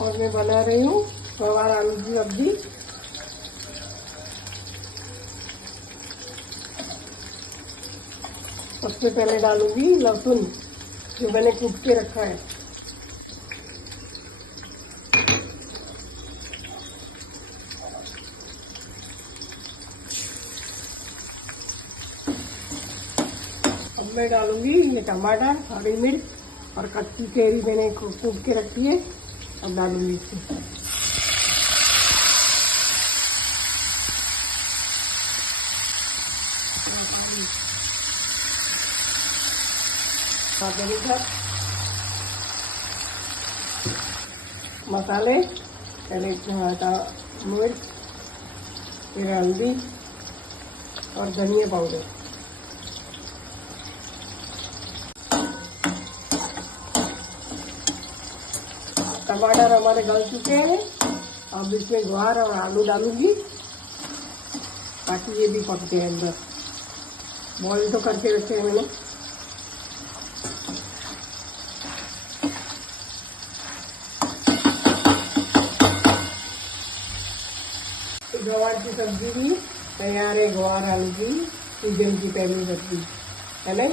और मैं बना रही हूँ गवार आलू की सब्जी। सबसे पहले डालूंगी लहसुन जो मैंने कूट के रखा है। अब मैं डालूंगी ये टमाटर, हरी मिर्च और कच्ची कैरी मैंने कूट के रखी है। अब डालूंगी इसमें मसाले, पहले मिर्च, फिर हल्दी और धनिया पाउडर। टमाटर हमारे गल चुके हैं। अब इसमें ग्वार और आलू डालूंगी ताकि ये भी पक जाए अंदर। बॉईल तो करके रखे हैं मैंने। गवार की सब्जी भी तैयार है। गवार आलू की सीजन की पहली सब्जी है ना।